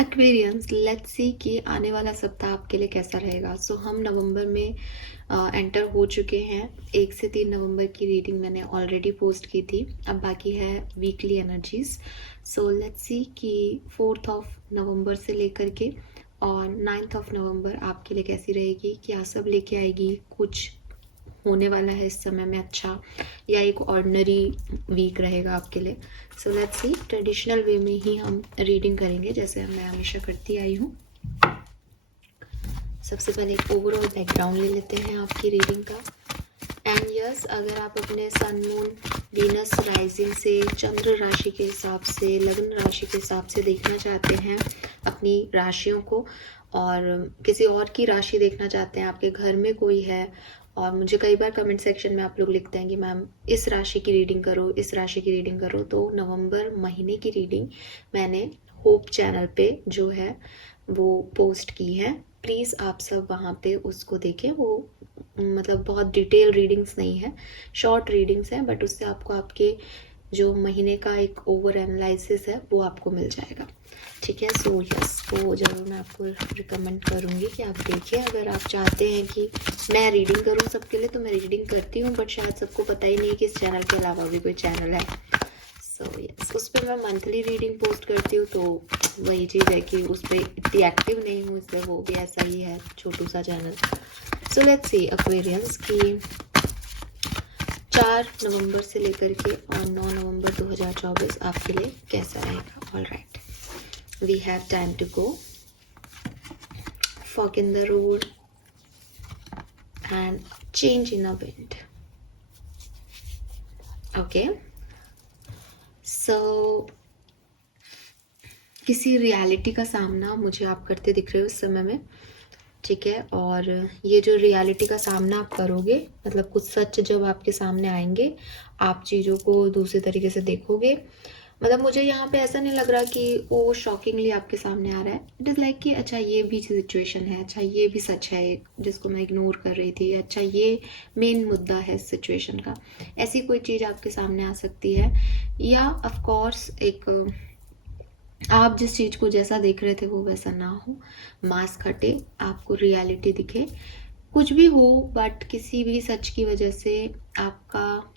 Aquarians, let's see कि आने वाला सप्ताह आपके लिए कैसा रहेगा। सो हम नवंबर में एंटर हो चुके हैं। 1 से 3 नवंबर की रीडिंग मैंने ऑलरेडी पोस्ट की थी, अब बाकी है weekly energies. So let's see कि 4 नवंबर से लेकर के और 9 नवंबर आपके लिए कैसी रहेगी, क्या सब लेके आएगी, कुछ होने वाला है इस समय में अच्छा, या एक ऑर्डिनरी वीक रहेगा आपके लिए। So let's see, traditional way में ही हम रीडिंग करेंगे जैसे मैं हमेशा करती आई हूँ। सबसे पहले एक ओवरऑल बैकग्राउंड ले लेते हैं आपकी रीडिंग का। एंड यस, अगर आप अपने सन, मून, वीनस राइजिंग से, चंद्र राशि के हिसाब से, लग्न राशि के हिसाब से देखना चाहते हैं अपनी राशियों को, और किसी और की राशि देखना चाहते हैं, आपके घर में कोई है, और मुझे कई बार कमेंट सेक्शन में आप लोग लिखते हैं कि मैम इस राशि की रीडिंग करो, इस राशि की रीडिंग करो, तो नवंबर महीने की रीडिंग मैंने होप चैनल पे जो है वो पोस्ट की है। प्लीज़ आप सब वहाँ पे उसको देखें। वो मतलब बहुत डिटेल रीडिंग्स नहीं है, शॉर्ट रीडिंग्स हैं, बट उससे आपको आपके जो महीने का एक ओवर एनालिसिस है वो आपको मिल जाएगा। ठीक है, सो यस, वो जरूर मैं आपको रिकमेंड करूँगी कि आप देखें। अगर आप चाहते हैं कि मैं रीडिंग करूँ सबके लिए, तो मैं रीडिंग करती हूँ, बट शायद सबको पता ही नहीं कि इस चैनल के अलावा भी कोई चैनल है। सो यस, उस पर मैं मंथली रीडिंग पोस्ट करती हूँ, तो वही चीज़ है कि उस पर इतनी एक्टिव नहीं हूँ, इसलिए वो भी ऐसा ही है, छोटू सा channel. So let's see Aquarians की 4 नवंबर से लेकर के और 9 नवंबर 2024 आपके लिए कैसा रहेगा। All right, we have time to go, fog in the road and change in a wind. Okay, so किसी रियलिटी का सामना मुझे आप करते दिख रहे हो इस समय में। ठीक है, और ये जो रियलिटी का सामना आप करोगे, मतलब कुछ सच जब आपके सामने आएंगे, आप चीज़ों को दूसरे तरीके से देखोगे। मतलब मुझे यहाँ पे ऐसा नहीं लग रहा कि वो शॉकिंगली आपके सामने आ रहा है। इट इज़ लाइक कि अच्छा ये भी सिचुएशन है, अच्छा ये भी सच है एक जिसको मैं इग्नोर कर रही थी, अच्छा ये मेन मुद्दा है इस सिचुएशन का। ऐसी कोई चीज़ आपके सामने आ सकती है, या ऑफ कोर्स एक आप जिस चीज़ को जैसा देख रहे थे वो वैसा ना हो, मास्क हटे, आपको रियलिटी दिखे, कुछ भी हो, बट किसी भी सच की वजह से आपका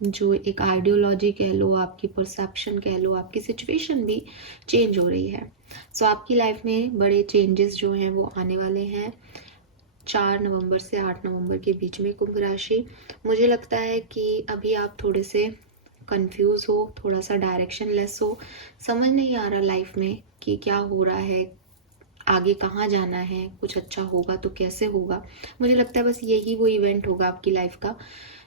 जो एक आइडियोलॉजी कह लो, आपकी परसेप्शन कह लो, आपकी सिचुएशन भी चेंज हो रही है। सो आपकी लाइफ में बड़े चेंजेस जो हैं वो आने वाले हैं 4 नवंबर से 8 नवंबर के बीच में। कुंभ राशि, मुझे लगता है कि अभी आप थोड़े से कंफ्यूज हो, थोड़ा सा डायरेक्शन लेस हो, समझ नहीं आ रहा लाइफ में कि क्या हो रहा है, आगे कहाँ जाना है, कुछ अच्छा होगा तो कैसे होगा। मुझे लगता है बस यही वो इवेंट होगा आपकी लाइफ का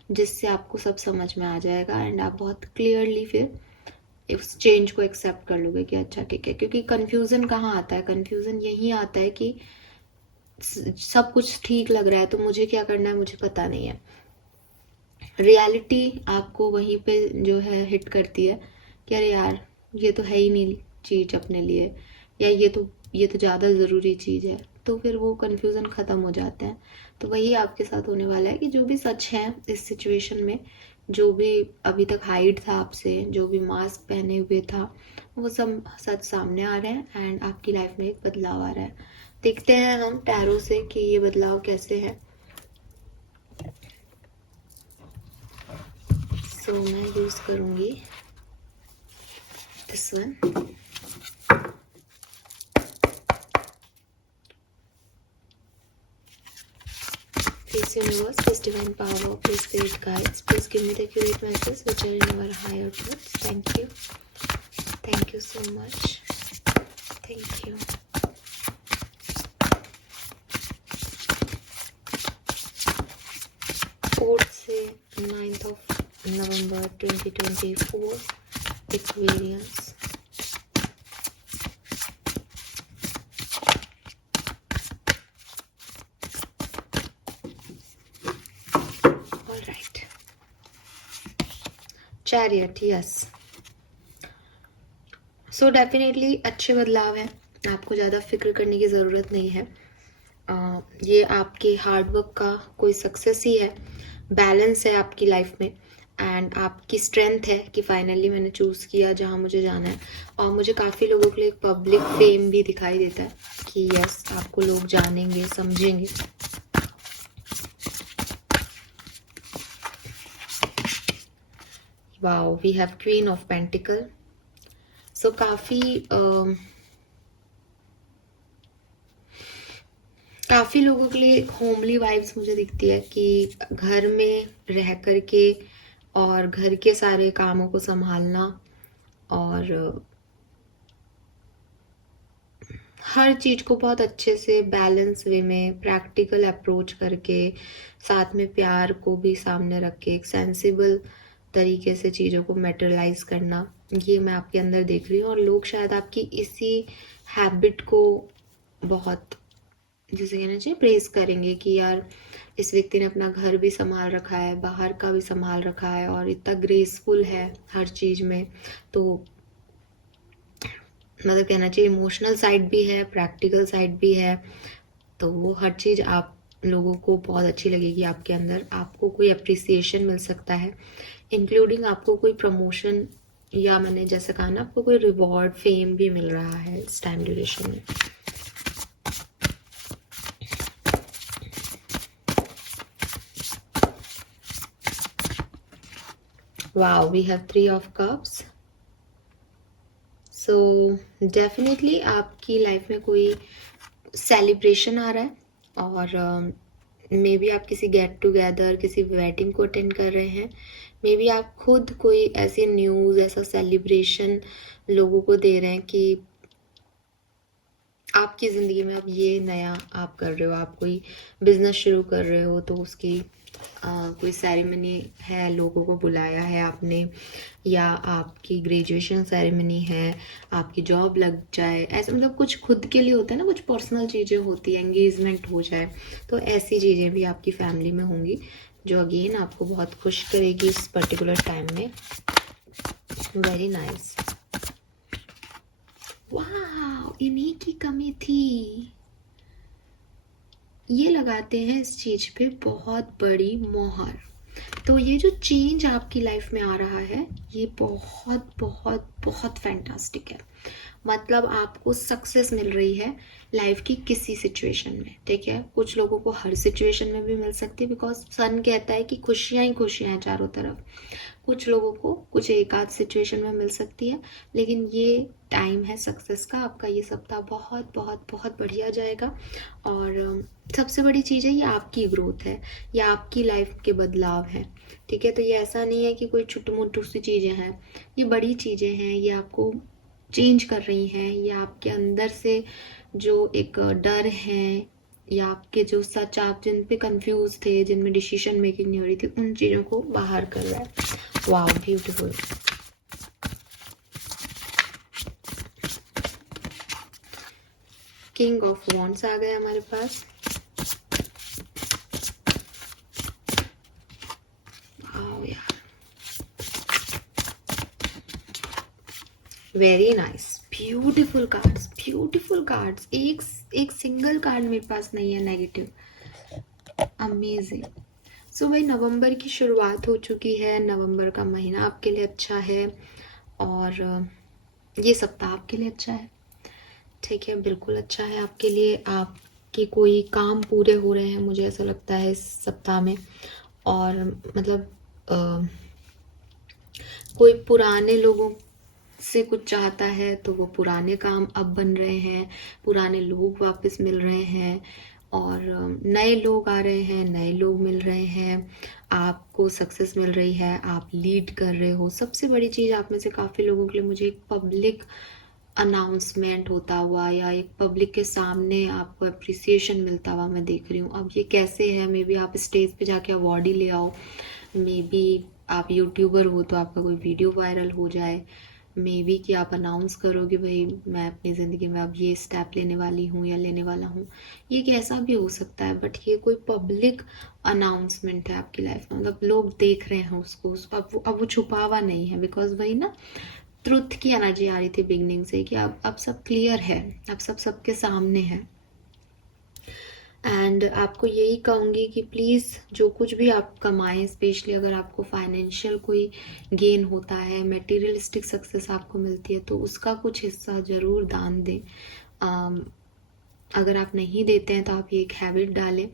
जिससे आपको सब समझ में आ जाएगा, एंड आप बहुत क्लियरली फिर उस चेंज को एक्सेप्ट कर लोगे कि अच्छा ठीक है। क्योंकि कन्फ्यूज़न कहाँ आता है, कन्फ्यूज़न यही आता है कि सब कुछ ठीक लग रहा है तो मुझे क्या करना है मुझे पता नहीं है। रियलिटी आपको वहीं पे जो है हिट करती है कि अरे यार ये तो है ही नहीं चीज़ अपने लिए, या ये तो ज़्यादा ज़रूरी चीज़ है, तो फिर वो कन्फ्यूज़न ख़त्म हो जाता है। तो वही आपके साथ होने वाला है कि जो भी सच है इस सिचुएशन में, जो भी अभी तक हाइड था आपसे, जो भी मास्क पहने हुए था, वो सब सच सामने आ रहे हैं, एंड आपकी लाइफ में एक बदलाव आ रहा है। देखते हैं हम टैरो से कि ये बदलाव कैसे है। सो मैं यूज़ करूँगी this one. Peace universe, peace divine power, please spirit guides, please give me the accurate messages which are in our higher truths. Thank you. Thank you so much. Thank you. Fourth से 9th of November 2024 Aquarius. Alright. Chariot, yes. So definitely अच्छे बदलाव हैं, आपको ज़्यादा फिक्र करने की ज़रूरत नहीं है। ये आपके हार्डवर्क का कोई सक्सेस ही है, बैलेंस है आपकी लाइफ में, एंड आपकी स्ट्रेंथ है कि फाइनली मैंने चूज़ किया जहाँ मुझे जाना है। और मुझे काफ़ी लोगों के लिए एक पब्लिक फेम भी दिखाई देता है कि यस, आपको लोग जानेंगे, समझेंगे। Wow, we have queen of pentacle. So काफ़ी लोगों के लिए होमली वाइब्स मुझे दिखती है कि घर में रह करके और घर के सारे कामों को संभालना और हर चीज़ को बहुत अच्छे से बैलेंस वे में प्रैक्टिकल अप्रोच करके, साथ में प्यार को भी सामने रख के एक सेंसिबल तरीके से चीज़ों को मटेरियलाइज करना, ये मैं आपके अंदर देख रही हूँ। और लोग शायद आपकी इसी हैबिट को बहुत, जिसे कहना चाहिए, प्रेज करेंगे कि यार इस व्यक्ति ने अपना घर भी संभाल रखा है, बाहर का भी संभाल रखा है और इतना ग्रेसफुल है हर चीज़ में। तो मतलब कहना चाहिए इमोशनल साइड भी है, प्रैक्टिकल साइड भी है, तो वो हर चीज़ आप लोगों को बहुत अच्छी लगेगी आपके अंदर। आपको कोई अप्रिसिएशन मिल सकता है, इंक्लूडिंग आपको कोई प्रमोशन या मैंने जैसे कहा ना, आपको कोई रिवॉर्ड, फेम भी मिल रहा है इस टाइम ड्यूरेशन में। Wow, we have 3 of cups. So definitely आपकी लाइफ में कोई सेलिब्रेशन आ रहा है और मे बी आप किसी गेट टुगेदर, किसी वेडिंग को अटेंड कर रहे हैं। मे बी आप खुद कोई ऐसी न्यूज़, ऐसा सेलिब्रेशन लोगों को दे रहे हैं कि आपकी ज़िंदगी में अब ये नया आप कर रहे हो, आप कोई बिजनेस शुरू कर रहे हो तो उसकी कोई सेरेमनी है, लोगों को बुलाया है आपने, या आपकी ग्रेजुएशन सेरेमनी है, आपकी जॉब लग जाए, ऐसे मतलब कुछ खुद के लिए होता है ना, कुछ पर्सनल चीज़ें होती हैं, एंगेजमेंट हो जाए, तो ऐसी चीज़ें भी आपकी फैमिली में होंगी जो अगेन आपको बहुत खुश करेगी इस पर्टिकुलर टाइम में। Very nice. वाह, इन्हीं की कमी थी। ये लगाते हैं इस चीज पे बहुत बड़ी मोहर। तो ये जो चेंज आपकी लाइफ में आ रहा है, ये बहुत बहुत बहुत फैंटास्टिक है। मतलब आपको सक्सेस मिल रही है लाइफ की किसी सिचुएशन में, ठीक है। कुछ लोगों को हर सिचुएशन में भी मिल सकती है, बिकॉज सन कहता है कि खुशियां ही खुशियां हैं चारों तरफ। कुछ लोगों को कुछ एक आध सिचुएशन में मिल सकती है, लेकिन ये टाइम है सक्सेस का। आपका ये सप्ताह बहुत बहुत बहुत बढ़िया जाएगा। और सबसे बड़ी चीज़ है, ये आपकी ग्रोथ है, ये आपकी लाइफ के बदलाव हैं, ठीक है। तो ये ऐसा नहीं है कि कोई छोटी मोटी सी चीज़ें हैं, ये बड़ी चीज़ें हैं, ये आपको चेंज कर रही हैं। ये आपके अंदर से जो एक डर है, या आपके जो सच, आप जिन पे कंफ्यूज थे, जिनमें डिसीजन मेकिंग नहीं हो रही थी, उन चीज़ों को बाहर कर रहा है। Wow, beautiful. King of wands आ गया हमारे पास। वाओ यार, very nice, beautiful cards, beautiful cards. एक सिंगल कार्ड मेरे पास नहीं है नेगेटिव। अमेजिंग। सो भाई, नवंबर की शुरुआत हो चुकी है, नवंबर का महीना आपके लिए अच्छा है और ये सप्ताह आपके लिए अच्छा है, ठीक है, बिल्कुल अच्छा है आपके लिए। आपके कोई काम पूरे हो रहे हैं, मुझे ऐसा लगता है इस सप्ताह में। और मतलब कोई पुराने लोगों से कुछ चाहता है तो वो पुराने काम अब बन रहे हैं, पुराने लोग वापस मिल रहे हैं और नए लोग आ रहे हैं, नए लोग मिल रहे हैं, आपको सक्सेस मिल रही है, आप लीड कर रहे हो। सबसे बड़ी चीज़, आप में से काफ़ी लोगों के लिए मुझे एक पब्लिक अनाउंसमेंट होता हुआ या एक पब्लिक के सामने आपको अप्रिसिएशन मिलता हुआ मैं देख रही हूँ। अब ये कैसे है, मे बी आप स्टेज पे जाके अवार्ड ही ले आओ, मे बी आप यूट्यूबर हो तो आपका कोई वीडियो वायरल हो जाए, मे बी कि आप अनाउंस करो कि भाई मैं अपनी ज़िंदगी में अब ये स्टेप लेने वाली हूँ या लेने वाला हूँ। ये कैसा भी हो सकता है, बट ये कोई पब्लिक अनाउंसमेंट है आपकी लाइफ में, मतलब लोग देख रहे हैं उसको, अब वो छुपा हुआ नहीं है। बिकॉज वही ना, ट्रुथ की एनर्जी आ रही थी बिगनिंग से कि अब सब क्लियर है, अब सबके सामने है। एंड आपको यही कहूँगी कि प्लीज़ जो कुछ भी आप कमाएं, स्पेशली अगर आपको फाइनेंशियल कोई गेन होता है, मटेरियलिस्टिक सक्सेस आपको मिलती है, तो उसका कुछ हिस्सा ज़रूर दान दें। अगर आप नहीं देते हैं तो आप ये एक हैबिट डालें,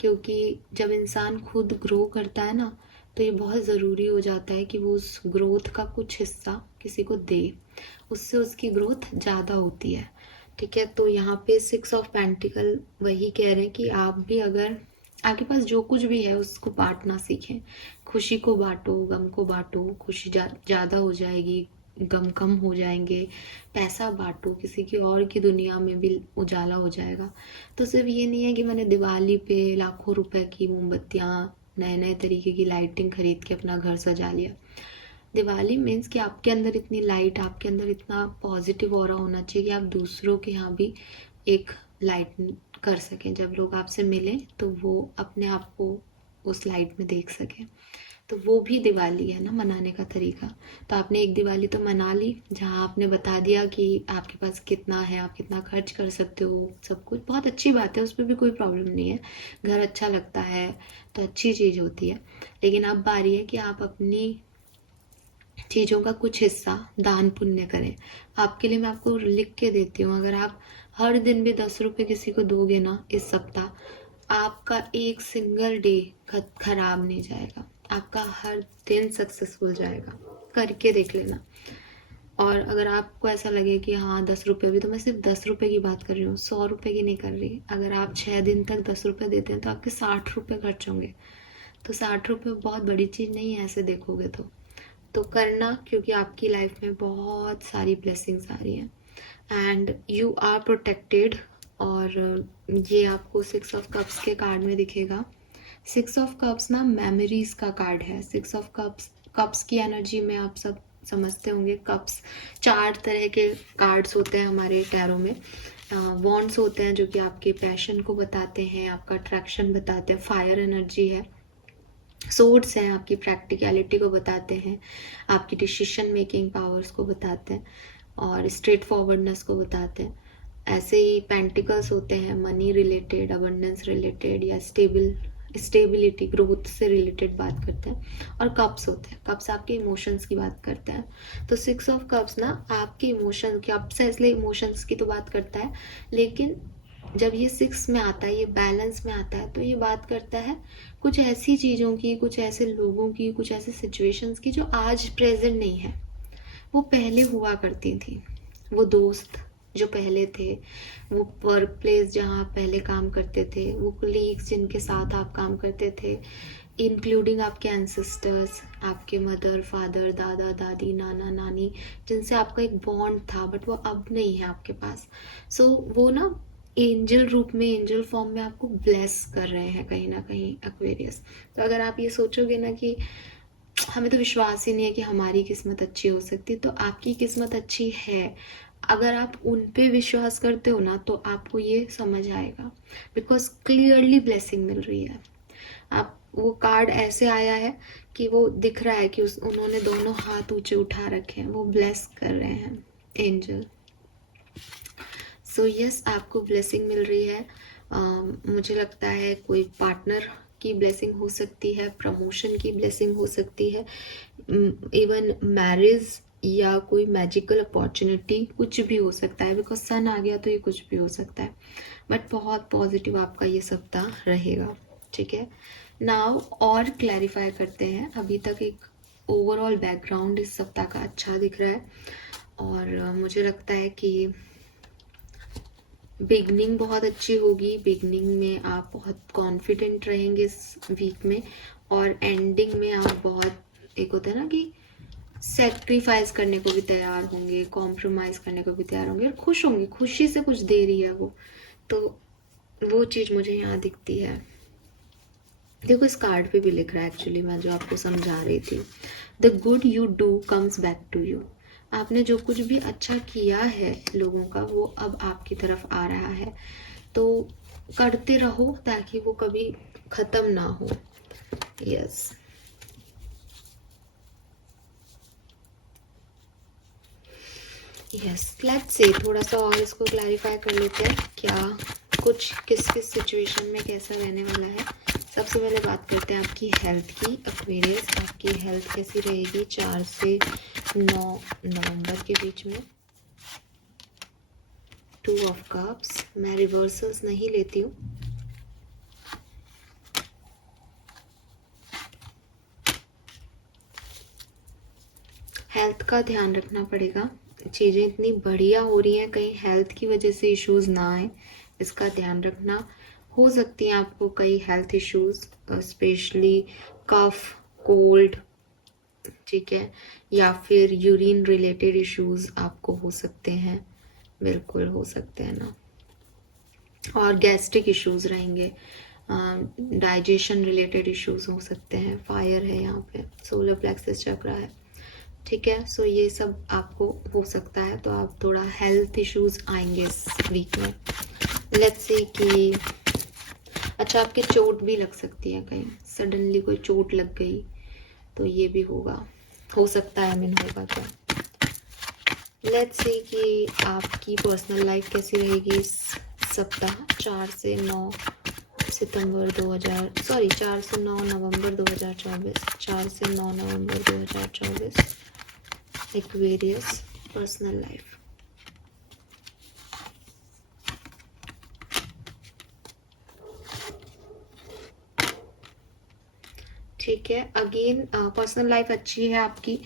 क्योंकि जब इंसान खुद ग्रो करता है ना, तो ये बहुत ज़रूरी हो जाता है कि वो उस ग्रोथ का कुछ हिस्सा किसी को दे, उससे उसकी ग्रोथ ज़्यादा होती है। ठीक है, तो यहाँ पे 6 ऑफ पेंटिकल वही कह रहे हैं कि आप भी अगर आपके पास जो कुछ भी है उसको बांटना सीखें। खुशी को बांटो, गम को बांटो, खुशी ज़्यादा हो जाएगी, गम कम हो जाएंगे। पैसा बांटो, किसी की और की दुनिया में भी उजाला हो जाएगा। तो सिर्फ ये नहीं है कि मैंने दिवाली पे लाखों रुपए की मोमबत्तियाँ, नए नए तरीके की लाइटिंग खरीद के अपना घर सजा लिया। दिवाली मीन्स कि आपके अंदर इतनी लाइट, आपके अंदर इतना पॉजिटिव ऑरा होना चाहिए कि आप दूसरों के यहाँ भी एक लाइट कर सकें। जब लोग आपसे मिलें तो वो अपने आप को उस लाइट में देख सकें। तो वो भी दिवाली है ना, मनाने का तरीका। तो आपने एक दिवाली तो मना ली जहाँ आपने बता दिया कि आपके पास कितना है, आप कितना खर्च कर सकते हो, सब कुछ बहुत अच्छी बात है, उस पर भी कोई प्रॉब्लम नहीं है। घर अच्छा लगता है तो अच्छी चीज़ होती है। लेकिन अब बारी है कि आप अपनी चीज़ों का कुछ हिस्सा दान पुण्य करें। आपके लिए मैं आपको लिख के देती हूँ, अगर आप हर दिन भी 10 रुपये किसी को दोगे ना इस सप्ताह, आपका एक सिंगल डे खराब नहीं जाएगा, आपका हर दिन सक्सेसफुल जाएगा। करके देख लेना। और अगर आपको ऐसा लगे कि हाँ 10 रुपये भी, तो मैं सिर्फ 10 रुपये की बात कर रही हूँ, 100 रुपये की नहीं कर रही। अगर आप 6 दिन तक 10 रुपये देते हैं तो आपके 60 रुपये खर्च होंगे। तो 60 रुपये बहुत बड़ी चीज़ नहीं है ऐसे देखोगे तो करना, क्योंकि आपकी लाइफ में बहुत सारी ब्लेसिंग्स आ रही हैं एंड यू आर प्रोटेक्टेड। और ये आपको 6 ऑफ कप्स के कार्ड में दिखेगा। 6 ऑफ कप्स ना मेमोरीज का कार्ड है। 6 ऑफ कप्स की एनर्जी में आप सब समझते होंगे। कप्स 4 तरह के कार्ड्स होते हैं हमारे टैरो में। वॉन्ड्स होते हैं जो कि आपके पैशन को बताते हैं, आपका अट्रैक्शन बताते हैं, फायर एनर्जी है। सोर्ड्स हैं आपकी प्रैक्टिकलिटी को बताते हैं, आपकी डिसीजन मेकिंग पावर्स को बताते हैं और स्ट्रेट फॉरवर्डनेस को बताते हैं। ऐसे ही पेंटिकल्स होते हैं मनी रिलेटेड, अबंडेंस रिलेटेड या स्टेबिलिटी, ग्रोथ से रिलेटेड बात करते हैं। और कप्स होते हैं, कप्स आपके इमोशंस की बात करते हैं। तो 6 ऑफ कप्स ना आपके इमोशन, कप्स है इसलिए इमोशंस की तो बात करता है, लेकिन जब ये 6 में आता है, ये बैलेंस में आता है, तो ये बात करता है कुछ ऐसी चीज़ों की, कुछ ऐसे लोगों की, कुछ ऐसे सिचुएशंस की जो आज प्रेजेंट नहीं है, वो पहले हुआ करती थी। वो दोस्त जो पहले थे, वो वर्क प्लेस जहाँ आप पहले काम करते थे, वो कलीग्स जिनके साथ आप काम करते थे, इंक्लूडिंग आपके एंसेस्टर्स, आपके मदर फादर, दादा दादी, नाना नानी, जिनसे आपका एक बॉन्ड था, बट वो अब नहीं है आपके पास। सो वो ना एंजल रूप में, एंजल फॉर्म में आपको ब्लेस कर रहे हैं कहीं ना कहीं एक्वेरियस। तो अगर आप ये सोचोगे ना कि हमें तो विश्वास ही नहीं है कि हमारी किस्मत अच्छी हो सकती, तो आपकी किस्मत अच्छी है। अगर आप उन पे विश्वास करते हो ना, तो आपको ये समझ आएगा, बिकॉज क्लियरली ब्लेसिंग मिल रही है। आप वो कार्ड ऐसे आया है कि वो दिख रहा है कि उन्होंने दोनों हाथ ऊंचे उठा रखे हैं, वो ब्लेस कर रहे हैं एंजल। सो यस, आपको ब्लेसिंग मिल रही है। मुझे लगता है कोई पार्टनर की ब्लेसिंग हो सकती है, प्रमोशन की ब्लेसिंग हो सकती है, इवन मैरिज या कोई मैजिकल अपॉर्चुनिटी, कुछ भी हो सकता है, बिकॉज सन आ गया तो ये कुछ भी हो सकता है। बट बहुत पॉजिटिव आपका ये सप्ताह रहेगा। ठीक है, नाउ और क्लैरिफाई करते हैं। अभी तक एक ओवरऑल बैकग्राउंड इस सप्ताह का अच्छा दिख रहा है और मुझे लगता है कि बिगनिंग बहुत अच्छी होगी। बिगनिंग में आप बहुत कॉन्फिडेंट रहेंगे इस वीक में, और एंडिंग में आप बहुत, एक होता है ना कि सेक्रीफाइस करने को भी तैयार होंगे, कॉम्प्रोमाइज करने को भी तैयार होंगे और खुश होंगे, खुशी से कुछ दे रही है वो, तो वो चीज़ मुझे यहाँ दिखती है। देखो इस कार्ड पे भी लिख रहा है, एक्चुअली मैं जो आपको समझा रही थी, the good you do comes back to you. आपने जो कुछ भी अच्छा किया है लोगों का, वो अब आपकी तरफ आ रहा है, तो करते रहो ताकि वो कभी खत्म ना हो। यस, यस, लेट्स से थोड़ा सा और इसको क्लैरिफाई कर लेते हैं क्या कुछ किस किस सिचुएशन में कैसा रहने वाला है। सबसे पहले बात करते हैं आपकी हेल्थ की। एक्वेरियस, आपकी हेल्थ कैसी रहेगी 4 से 9 नवंबर के बीच में। 2 ऑफ कप्स, मैं रिवर्सल्स नहीं लेती हूँ। हेल्थ का ध्यान रखना पड़ेगा, चीज़ें इतनी बढ़िया हो रही हैं, कहीं हेल्थ की वजह से इश्यूज ना आए, इसका ध्यान रखना। हो सकती हैं आपको कई हेल्थ इश्यूज, स्पेशली कफ, कोल्ड, ठीक है, या फिर यूरिन रिलेटेड इश्यूज आपको हो सकते हैं, बिल्कुल हो सकते हैं ना। और गैस्ट्रिक इश्यूज रहेंगे, डाइजेशन रिलेटेड इश्यूज हो सकते हैं। फायर है यहाँ पे, सोलर प्लेक्सस चक्र है, ठीक है। सो ये सब आपको हो सकता है, तो आप थोड़ा हेल्थ इश्यूज आएंगे इस वीक में। लेट्स सी कि अच्छा, आपके चोट भी लग सकती है, कहीं सडनली कोई चोट लग गई तो ये भी होगा, हो सकता है, होगा क्या। लेट्स सी कि आपकी पर्सनल लाइफ कैसी रहेगी इस सप्ताह 4 से 9 सितंबर 4 से 9 नवंबर 2024, 4 से 9 नवंबर 2024। Aquarius, personal life. ठीक है, अगेन पर्सनल लाइफ अच्छी है आपकी।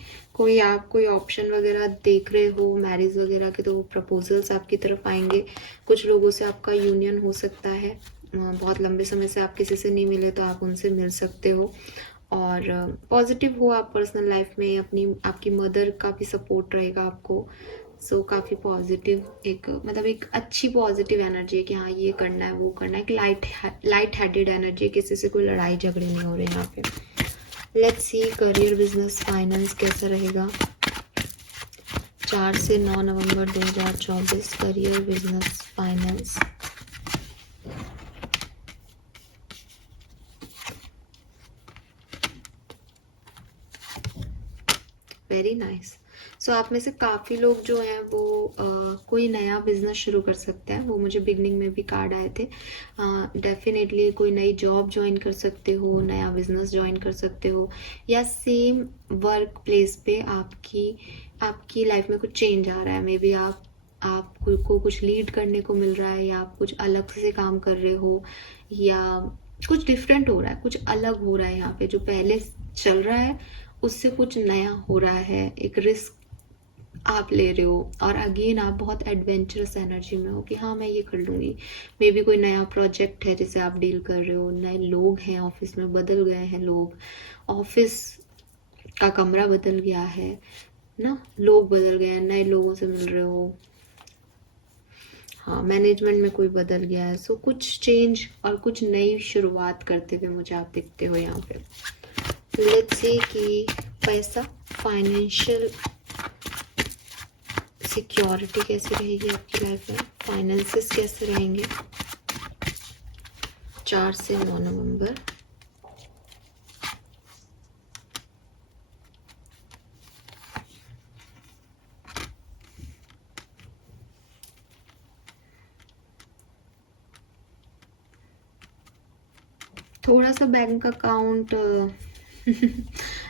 आप कोई ऑप्शन वगैरह देख रहे हो मैरिज वगैरह के, तो प्रपोजल्स आपकी तरफ आएंगे। कुछ लोगों से आपका यूनियन हो सकता है, बहुत लंबे समय से आप किसी से नहीं मिले तो आप उनसे मिल सकते हो। और पॉजिटिव हो आप पर्सनल लाइफ में, आपकी मदर का भी सपोर्ट रहेगा आपको। सो काफ़ी पॉजिटिव, एक अच्छी पॉजिटिव एनर्जी है कि हाँ ये करना है वो करना है। एक लाइट हेडेड एनर्जी है, किसी से कोई लड़ाई झगड़े नहीं हो रहे यहाँ पे। Let's see career, business, finance कैसा रहेगा 4 से 9 नवंबर 2024। Career, business, finance. Very nice. So आप में से काफ़ी लोग जो हैं वो कोई नया बिजनेस शुरू कर सकते हैं, वो मुझे बिगनिंग में भी कार्ड आए थे। डेफिनेटली कोई नई जॉब ज्वाइन कर सकते हो, नया बिजनेस ज्वाइन कर सकते हो, या सेम वर्क प्लेस पे आपकी लाइफ में कुछ चेंज आ रहा है। मे बी आपको कुछ लीड करने को मिल रहा है, या आप कुछ अलग से काम कर रहे हो, या कुछ डिफरेंट हो रहा है, कुछ अलग हो रहा है। यहाँ पे जो पहले चल रहा है उससे कुछ नया हो रहा है, एक रिस्क आप ले रहे हो, और अगेन आप बहुत एडवेंचरस एनर्जी में हो कि हाँ मैं ये कर लूँगी। मे बी कोई नया प्रोजेक्ट है जिसे आप डील कर रहे हो, नए लोग हैं ऑफिस में, बदल गए हैं लोग, ऑफिस का कमरा बदल गया है ना, लोग बदल गए हैं, नए लोगों से मिल रहे हो, हाँ मैनेजमेंट में कोई बदल गया है। सो कुछ चेंज और कुछ नई शुरुआत करते हुए मुझे आप दिखते हो यहाँ पे। लेट्स सी कि पैसा, फाइनेंशियल सिक्योरिटी कैसी रहेगी आपकी लाइफ में, फाइनेंसेस कैसे रहेंगे 4 से 9 नवंबर। थोड़ा सा बैंक अकाउंट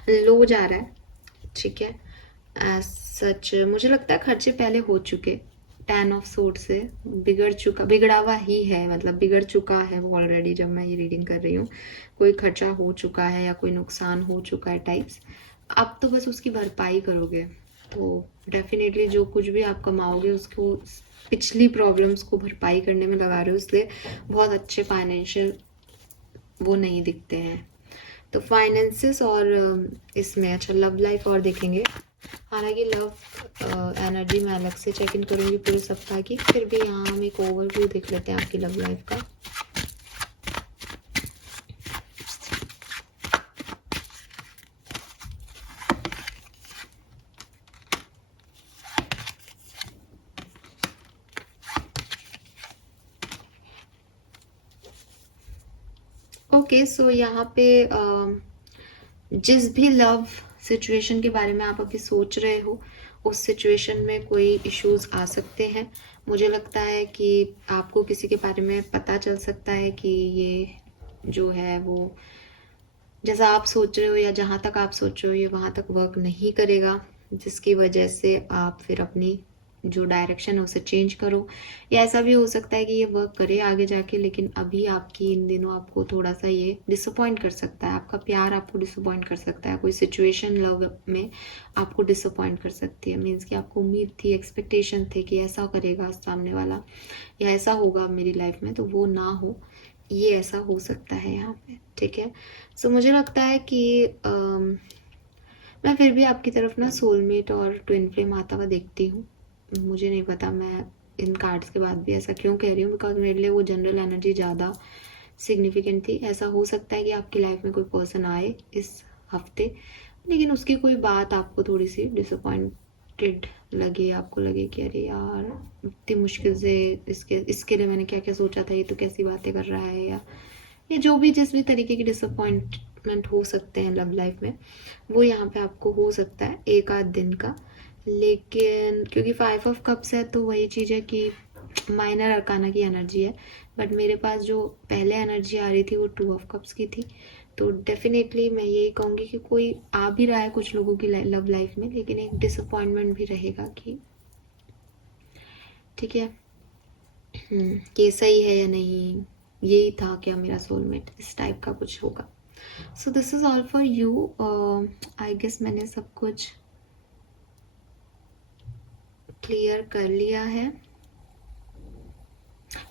लो जा रहा है, ठीक है। एज सच मुझे लगता है खर्चे पहले हो चुके, 10 ऑफ सोर्ड से बिगड़ा हुआ ही है, मतलब बिगड़ चुका है वो ऑलरेडी। जब मैं ये रीडिंग कर रही हूँ कोई खर्चा हो चुका है या कोई नुकसान हो चुका है टाइप्स। अब तो बस उसकी भरपाई करोगे, तो डेफिनेटली जो कुछ भी आप कमाओगे उसको पिछली प्रॉब्लम्स को भरपाई करने में लगा रहे हो, इसलिए बहुत अच्छे फाइनेंशियल वो नहीं दिखते हैं। तो फाइनेंसेस और इसमें अच्छा लव लाइफ और देखेंगे। हालांकि लव एनर्जी मैं अलग से चेक इन करूँगी पूरे सप्ताह की, फिर भी यहाँ हम एक ओवरव्यू देख लेते हैं आपकी लव लाइफ का। ओके, सो यहाँ पे जिस भी लव सिचुएशन के बारे में आप अभी सोच रहे हो उस सिचुएशन में कोई इश्यूज आ सकते हैं। मुझे लगता है कि आपको किसी के बारे में पता चल सकता है कि ये जो है वो जैसा आप सोच रहे हो या जहाँ तक आप सोच रहे हो ये वहाँ तक वर्क नहीं करेगा, जिसकी वजह से आप फिर अपनी जो डायरेक्शन है उसे चेंज करो। या ऐसा भी हो सकता है कि ये वर्क करे आगे जाके, लेकिन अभी आपकी इन दिनों आपको थोड़ा सा ये डिसअपॉइंट कर सकता है, आपका प्यार आपको डिसअपॉइंट कर सकता है, कोई सिचुएशन लव में आपको डिसअपॉइंट कर सकती है। मीन्स कि आपको उम्मीद थी, एक्सपेक्टेशन थे कि ऐसा करेगा सामने वाला या ऐसा होगा मेरी लाइफ में, तो वो ना हो, ये ऐसा हो सकता है यहाँ पे। ठीक है, सो मुझे लगता है कि मैं फिर भी आपकी तरफ ना सोलमेट और ट्विन फ्लेम आता हुआ देखती हूँ। मुझे नहीं पता मैं इन कार्ड्स के बाद भी ऐसा क्यों कह रही हूँ, बिकॉज मेरे लिए वो जनरल एनर्जी ज़्यादा सिग्निफिकेंट थी। ऐसा हो सकता है कि आपकी लाइफ में कोई पर्सन आए इस हफ्ते, लेकिन उसकी कोई बात आपको थोड़ी सी डिसअपॉइंटेड लगे, आपको लगे कि अरे यार इतनी मुश्किल से इसके लिए मैंने क्या क्या सोचा था, ये तो कैसी बातें कर रहा है, या जो भी जिस भी तरीके की डिसअपॉइंटमेंट हो सकते हैं लव लाइफ में, वो यहाँ पे आपको हो सकता है एक आध दिन का। लेकिन क्योंकि 5 ऑफ कप्स है तो वही चीज़ है कि माइनर अरकाना की एनर्जी है, बट मेरे पास जो पहले एनर्जी आ रही थी वो 2 ऑफ कप्स की थी। तो डेफिनेटली मैं यही कहूँगी कि कोई आ भी रहा है कुछ लोगों की लव लाइफ में, लेकिन एक डिसअपॉइंटमेंट भी रहेगा कि ठीक है कि सही है या नहीं, यही था क्या मेरा सोलमेट, इस टाइप का कुछ होगा। So this is all for you. I guess मैंने सब कुछ क्लियर कर लिया है।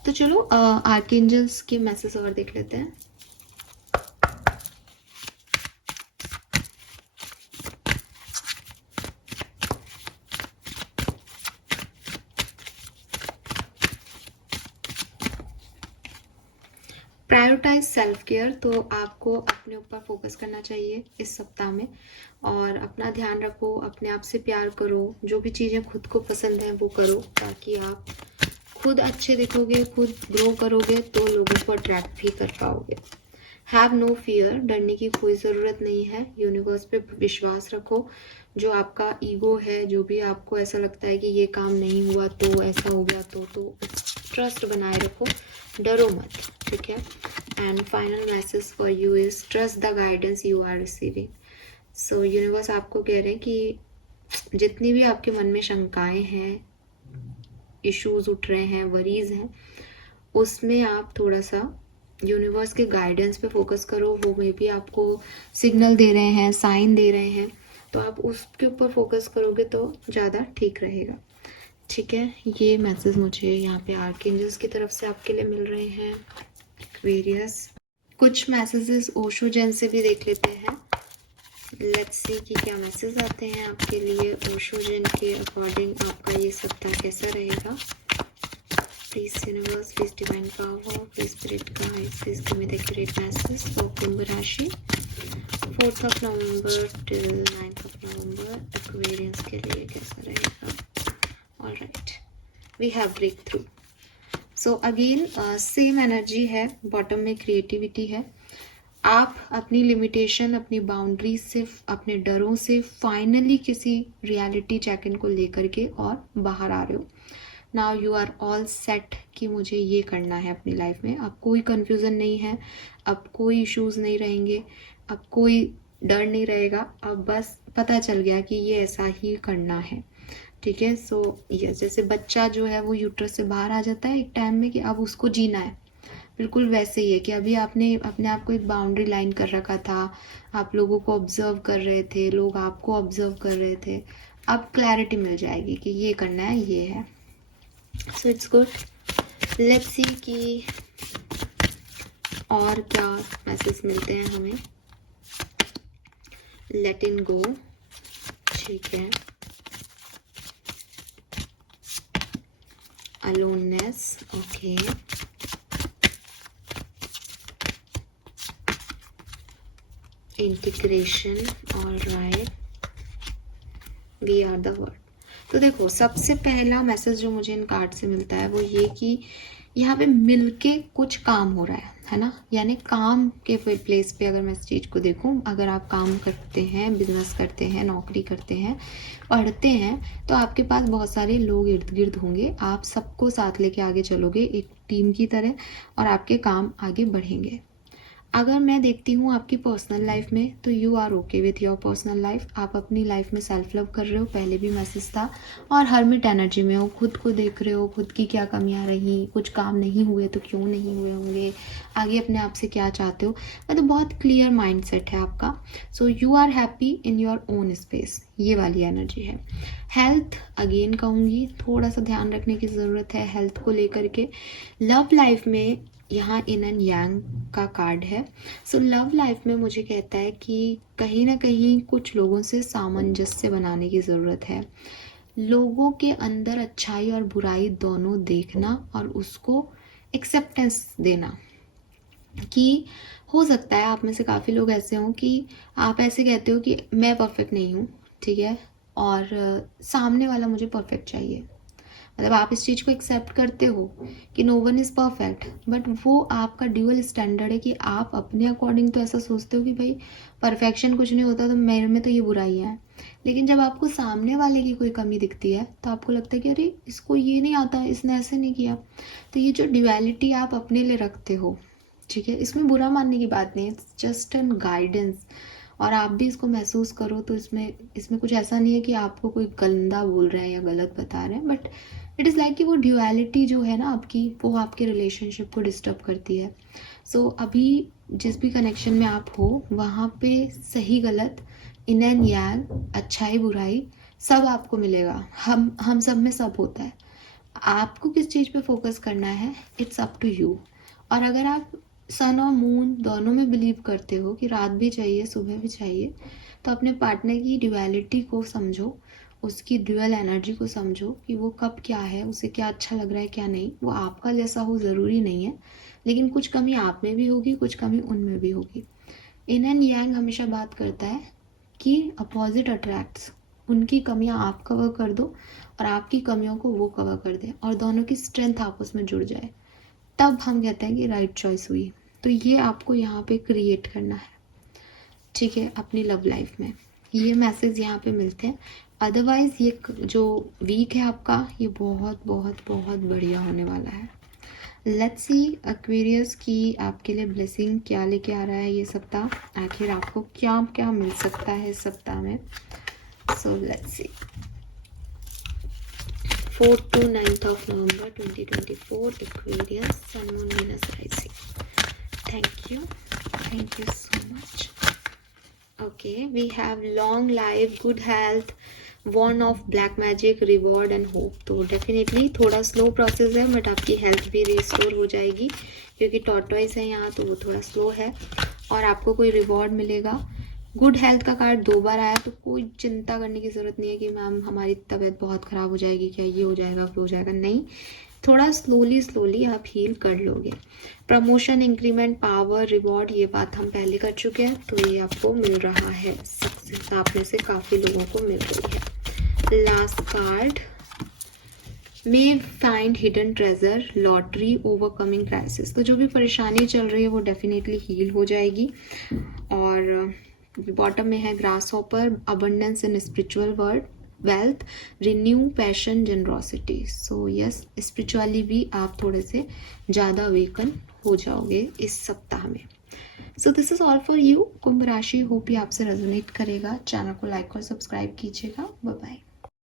तो चलो आर्कएंजल्स के मैसेज और देख लेते हैं। प्रायोरिटाइज सेल्फ केयर, तो आपको अपने ऊपर फोकस करना चाहिए इस सप्ताह में, और अपना ध्यान रखो, अपने आप से प्यार करो, जो भी चीज़ें खुद को पसंद हैं वो करो, ताकि आप खुद अच्छे दिखोगे, खुद ग्रो करोगे तो लोगों को अट्रैक्ट भी कर पाओगे। हैव नो फियर, डरने की कोई ज़रूरत नहीं है, यूनिवर्स पे विश्वास रखो। जो आपका ईगो है, जो भी आपको ऐसा लगता है कि ये काम नहीं हुआ तो ऐसा हो गया तो ट्रस्ट बनाए रखो, डरो मत। ठीक है, and final message for you is trust the guidance you are receiving. So universe आपको कह रहे हैं कि जितनी भी आपके मन में शंकाएं हैं, इश्यूज उठ रहे हैं, वरीज हैं, उसमें आप थोड़ा सा यूनिवर्स के गाइडेंस पे फोकस करो। वो मे भी आपको सिग्नल दे रहे हैं, साइन दे रहे हैं, तो आप उसके ऊपर फोकस करोगे तो ज़्यादा ठीक रहेगा। ठीक है, ये मैसेज मुझे यहाँ पे आर्कएंजल्स की तरफ से आपके लिए मिल रहे हैं। एक्वेरियस, कुछ मैसेजेस ओशो जैन से भी देख लेते हैं। लेट्स सी कि क्या मैसेज आते हैं आपके लिए ओशो जैन के अकॉर्डिंग। आपका ये सप्ताह कैसा रहेगा? Please universe, please divine power, please spirit guides, please give me the accurate message for कुंभ राशि 4th of November till 9th of November Aquarians के लिए कैसा रहेगा? All right, we have breakthrough. So again same energy है, bottom में creativity है। आप अपनी लिमिटेशन, अपनी बाउंड्रीज से, अपने डरों से फाइनली किसी रियलिटी चेक इन को लेकर के और बाहर आ रहे हो। Now you are all set कि मुझे ये करना है अपनी लाइफ में। अब कोई कन्फ्यूज़न नहीं है, अब कोई इश्यूज नहीं रहेंगे, अब कोई डर नहीं रहेगा, अब बस पता चल गया कि ये ऐसा ही करना है। ठीक है, सो यस, जैसे बच्चा जो है वो यूट्रस से बाहर आ जाता है एक टाइम में कि अब उसको जीना है, बिल्कुल वैसे ही है कि अभी आपने अपने आप को एक बाउंड्री लाइन कर रखा था, आप लोगों को ऑब्जर्व कर रहे थे, लोग आपको ऑब्जर्व कर रहे थे, अब क्लैरिटी मिल जाएगी कि ये करना है, ये है। So it's good. Let's see कि और क्या मैसेज मिलते हैं हमें। लेट इन गो, ठीक है। Aloneness, okay. Integration, alright. We are the word. तो देखो, सबसे पहला मैसेज जो मुझे इन कार्ड से मिलता है वो ये कि यहाँ पे मिलके कुछ काम हो रहा है ना, यानी काम के प्लेस पे अगर मैं इस चीज़ को देखूँ, अगर आप काम करते हैं, बिजनेस करते हैं, नौकरी करते हैं, पढ़ते हैं, तो आपके पास बहुत सारे लोग इर्द गिर्द होंगे, आप सबको साथ लेके आगे चलोगे एक टीम की तरह और आपके काम आगे बढ़ेंगे। अगर मैं देखती हूँ आपकी पर्सनल लाइफ में, तो you are okay with your personal life, आप अपनी लाइफ में सेल्फ लव कर रहे हो, पहले भी मैसेज था, और हर्मिट एनर्जी में हो, खुद को देख रहे हो, खुद की क्या कमियां रही, कुछ काम नहीं हुए तो क्यों नहीं हुए होंगे, आगे अपने आप से क्या चाहते हो, मतलब बहुत क्लियर माइंड सेट है आपका। So you are happy in your own space, ये वाली एनर्जी है। हेल्थ अगेन कहूँगी, थोड़ा सा ध्यान रखने की ज़रूरत है हेल्थ को लेकर के। लव लाइफ में यहाँ इन एंड यांग का कार्ड है। सो लव लाइफ में मुझे कहता है कि कहीं ना कहीं कुछ लोगों से सामंजस्य बनाने की ज़रूरत है, लोगों के अंदर अच्छाई और बुराई दोनों देखना और उसको एक्सेप्टेंस देना। कि हो सकता है आप में से काफ़ी लोग ऐसे हों कि आप ऐसे कहते हो कि मैं परफेक्ट नहीं हूँ, ठीक है, और सामने वाला मुझे परफेक्ट चाहिए, मतलब आप इस चीज़ को एक्सेप्ट करते हो कि no one is perfect, but वो आपका ड्यूअल स्टैंडर्ड है कि आप अपने अकॉर्डिंग तो ऐसा सोचते हो कि भाई परफेक्शन कुछ नहीं होता, तो मेरे में तो ये बुराइयाँ हैं। लेकिन जब आपको सामने वाले की कोई कमी दिखती है तो आपको लगता है कि अरे इसको ये नहीं आता, इसने ऐसे नहीं किया। तो ये जो ड्यूअलिटी आप अपने लिए रखते हो, ठीक है, इसमें बुरा मानने की बात नहीं है, इट्स जस्ट एन गाइडेंस, और आप भी इसको महसूस करो तो इसमें कुछ ऐसा नहीं है कि आपको कोई गंदा बोल रहे हैं या गलत बता रहे हैं, बट इट इज़ लाइक कि वो ड्यूअलिटी जो है ना आपकी, वो आपके रिलेशनशिप को डिस्टर्ब करती है। सो अभी जिस भी कनेक्शन में आप हो वहाँ पे सही गलत, इन एंड यांग, अच्छाई बुराई सब आपको मिलेगा, हम सब में सब होता है। आपको किस चीज़ पे फोकस करना है, इट्स अप टू यू। और अगर आप सन और मून दोनों में बिलीव करते हो कि रात भी चाहिए सुबह भी चाहिए, तो अपने पार्टनर की ड्यूअलिटी को समझो, उसकी ड्यूअल एनर्जी को समझो कि वो कब क्या है, उसे क्या अच्छा लग रहा है क्या नहीं। वो आपका जैसा हो ज़रूरी नहीं है, लेकिन कुछ कमी आप में भी होगी, कुछ कमी उनमें भी होगी। इन एंड यांग हमेशा बात करता है कि अपोजिट अट्रैक्ट्स, उनकी कमियां आप कवर कर दो और आपकी कमियों को वो कवर कर दे, और दोनों की स्ट्रेंथ आपस में जुड़ जाए, तब हम कहते हैं कि राइट चॉइस हुई। तो ये आपको यहाँ पे क्रिएट करना है, ठीक है, अपनी लव लाइफ में। ये मैसेज यहाँ पे मिलते हैं। अदरवाइज ये जो वीक है आपका, ये बहुत बहुत बहुत बढ़िया होने वाला है। लेट्स सी एक्वेरियस की आपके लिए ब्लेसिंग क्या लेके आ रहा है ये सप्ताह, आखिर आपको क्या क्या मिल सकता है इस सप्ताह में। So let's see 4th to 9th of November 2024 Aquarius Sun Moon Venus Rising. Thank you so much. Okay, we have long life, good health, Wand of Black Magic, reward and hope. तो definitely थोड़ा slow process है, but आपकी health भी restore हो जाएगी, क्योंकि tortoise है यहाँ, तो वो थोड़ा स्लो है, और आपको कोई रिवॉर्ड मिलेगा। गुड हेल्थ का कार्ड 2 बार आया, तो कोई चिंता करने की ज़रूरत नहीं है कि मैम हमारी तबीयत बहुत ख़राब हो जाएगी, क्या ये हो जाएगा वो हो जाएगा, नहीं, थोड़ा स्लोली आप हील कर लोगे। प्रमोशन, इंक्रीमेंट, पावर, रिवॉर्ड, ये बात हम पहले कर चुके हैं, तो ये आपको मिल रहा है, सक्सेस आप में से काफ़ी लोगों को मिल रही है। Last card, may find hidden treasure, lottery, overcoming crisis. तो जो भी परेशानी चल रही है वो डेफिनेटली हील हो जाएगी। और बॉटम में है grass hopper, abundance in spiritual world, wealth, renew, passion, generosity. So yes, spiritually भी आप थोड़े से ज़्यादा अवेकन हो जाओगे इस सप्ताह में। So this is all for you कुंभ राशि, होप ही आपसे रेजोनेट करेगा। चैनल को लाइक और सब्सक्राइब कीजिएगा। Bye bye.